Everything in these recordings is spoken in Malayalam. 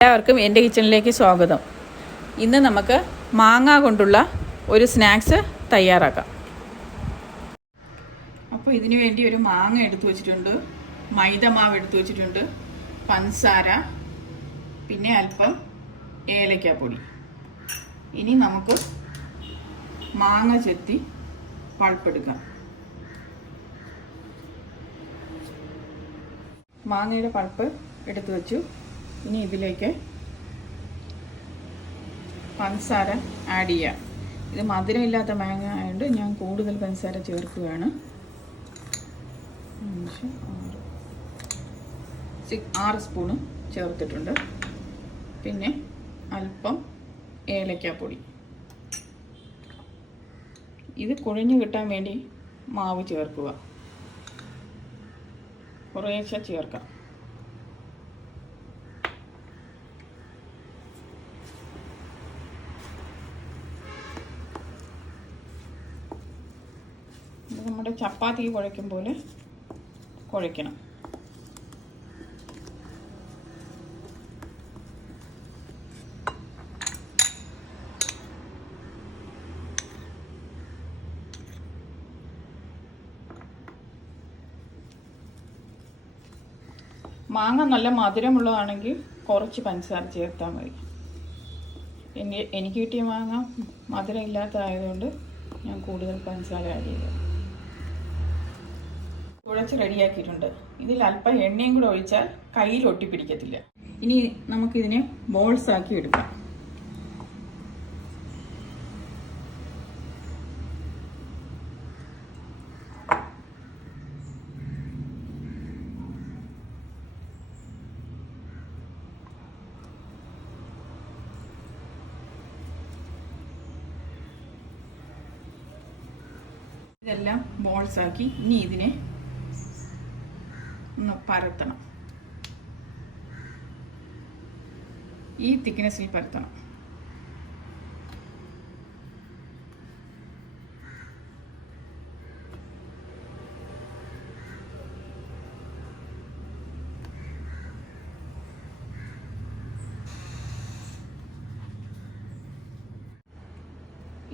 എല്ലാവർക്കും എൻ്റെ കിച്ചണിലേക്ക് സ്വാഗതം. ഇന്ന് നമുക്ക് മാങ്ങ കൊണ്ടുള്ള ഒരു സ്നാക്സ് തയ്യാറാക്കാം. അപ്പോൾ ഇതിനു വേണ്ടി ഒരു മാങ്ങ എടുത്തു വച്ചിട്ടുണ്ട്, മൈദ മാവ് എടുത്തു വച്ചിട്ടുണ്ട്, പഞ്ചസാര, പിന്നെ അല്പം ഏലക്കാപ്പൊടി. ഇനി നമുക്ക് മാങ്ങ ചെത്തി പൾപ്പെടുക്കാം. മാങ്ങയുടെ പൾപ്പ് എടുത്തു വച്ചു. ഇനി ഇതിലേക്ക് പഞ്ചസാര ആഡ് ചെയ്യാം. ഇത് മധുരമില്ലാത്ത മാങ്ങ ആയതുകൊണ്ട് ഞാൻ കൂടുതൽ പഞ്ചസാര ചേർക്കുകയാണ്. 6 സ്പൂണ് ചേർത്തിട്ടുണ്ട്. പിന്നെ അല്പം ഏലക്കാപ്പൊടി. ഇത് കുഴഞ്ഞു കിട്ടാൻ വേണ്ടി മാവ് ചേർക്കുക. കുറേശ്ശെ ചേർക്കാം. ഇത് നമ്മുടെ ചപ്പാത്തി കുഴയ്ക്കും പോലെ കുഴയ്ക്കണം. മാങ്ങ നല്ല മധുരമുള്ളതാണെങ്കിൽ കുറച്ച് പഞ്ചസാര ചേർത്താൽ മതി. എനിക്ക് കിട്ടിയ മാങ്ങ മധുരം ഇല്ലാത്തതായതുകൊണ്ട് ഞാൻ കൂടുതൽ പഞ്ചസാര ആഡ് ചെയ്തു. കുഴച്ച് റെഡിയാക്കിയിട്ടുണ്ട്. ഇതിൽ അല്പം എണ്ണയും കൂടെ ഒഴിച്ചാൽ കയ്യിൽ ഒട്ടിപ്പിടിക്കത്തില്ല. ഇനി നമുക്കിതിനെ ബോൾസ് ആക്കി എടുക്കാം. ഇതെല്ലാം ബോൾസ് ആക്കി ഇനി ഇതിനെ ഒന്ന് പരത്തണം. ഈ തിക്നെസ്സിൽ പരത്തണം.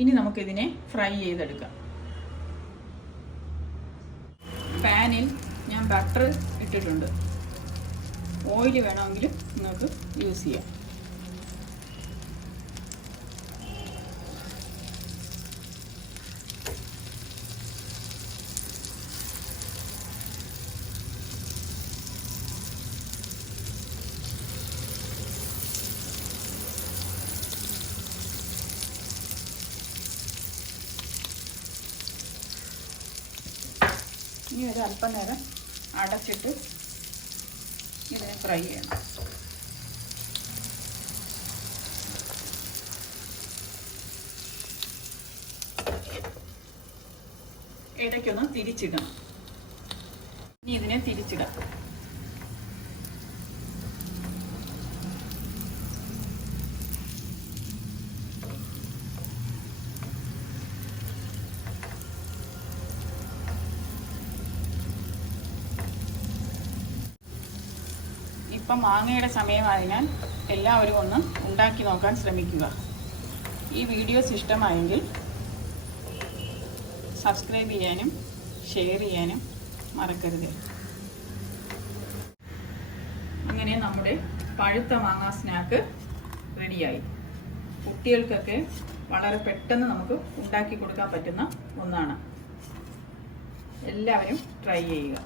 ഇനി നമുക്കിതിനെ ഫ്രൈ ചെയ്തെടുക്കാം. പാനിൽ ഞാൻ ബട്ടർ ഇട്ടിട്ടുണ്ട്. ഓയിൽ വേണമെങ്കിൽ നിങ്ങൾക്ക് യൂസ് ചെയ്യാം. ഇനി ഒരു അല്പം നേരം അടച്ചിട്ട് ഇതിനെ ഫ്രൈ ചെയ്യണം. ഇടയ്ക്കൊന്ന് തിരിച്ചിടണം. ഇനി ഇതിനെ തിരിച്ചിടാം. ഇപ്പം മാങ്ങയുടെ സമയമായതിനാൽ എല്ലാവരും ഒന്ന് ഉണ്ടാക്കി നോക്കാൻ ശ്രമിക്കുക. ഈ വീഡിയോസ് ഇഷ്ടമായെങ്കിൽ സബ്സ്ക്രൈബ് ചെയ്യാനും ഷെയർ ചെയ്യാനും മറക്കരുത്. അങ്ങനെ നമ്മുടെ പഴുത്ത മാങ്ങ സ്നാക്ക് റെഡിയായി. കുട്ടികൾക്കൊക്കെ വളരെ പെട്ടെന്ന് നമുക്ക് ഉണ്ടാക്കി കൊടുക്കാൻ പറ്റുന്ന ഒന്നാണ്. എല്ലാവരും ട്രൈ ചെയ്യുക.